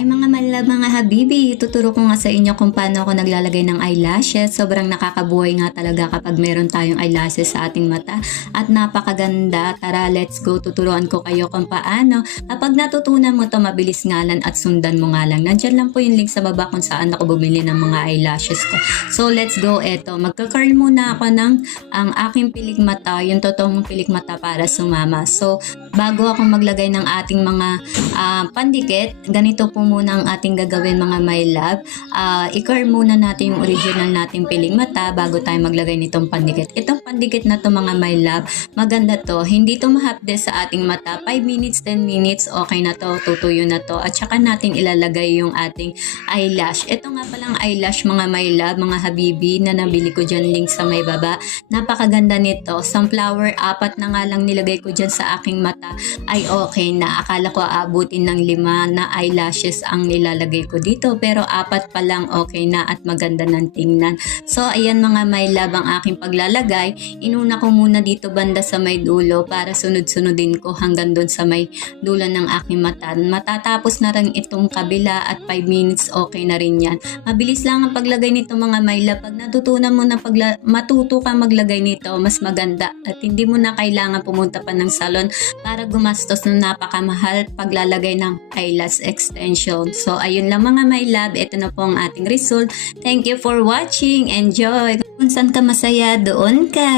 Hi mga malab, mga habibi! Tuturo ko nga sa inyo kung paano ako naglalagay ng eyelashes. Sobrang nakakabuhay nga talaga kapag meron tayong eyelashes sa ating mata at napakaganda. Tara, let's go! Tuturuan ko kayo kung paano. Kapag natutunan mo to, mabilis nga lang at sundan mo nga lang. Nandyan lang po yung link sa baba kung saan ako bumili ng mga eyelashes ko. So let's go! Eto, magka-curl muna ako ng ang aking pilik mata, yung totoong pilik mata para sumama. So bago ako maglagay ng ating mga pandikit, ganito po muna ang ating gagawin mga my love. I-curl muna natin yung original nating piling mata bago tayo maglagay nitong pandikit. Itong pandikit na to mga my love, maganda to. Hindi to mahapde sa ating mata. 5 minutes, 10 minutes, okay na to. Tutuyo na to. At saka natin ilalagay yung ating eyelash. Ito nga palang eyelash mga my love, mga habibi na nabili ko dyan, link sa may baba. Napakaganda nito. Sunflower, 4 na nga lang nilagay ko dyan sa aking mata ay okay na. Akala ko aabutin ng 5 na eyelashes ang nilalagay ko dito, pero 4 pa lang okay na at maganda ng tingnan. So ayan mga my love ang aking paglalagay. Inuna ko muna dito banda sa may dulo para sunod-sunodin ko hanggang doon sa may dulo ng aking mata. Matatapos na rin itong kabila at 5 minutes okay na rin yan. Mabilis lang ang paglagay nito mga my love. Pag natutunan mo na matuto ka maglagay nito, mas maganda at hindi mo na kailangan pumunta pa ng salon para gumastos ng napakamahal paglalagay ng eyelash extension. So ayun lang mga my love, ito na po ang ating result. Thank you for watching. Enjoy! Kung saan ka masaya, doon ka!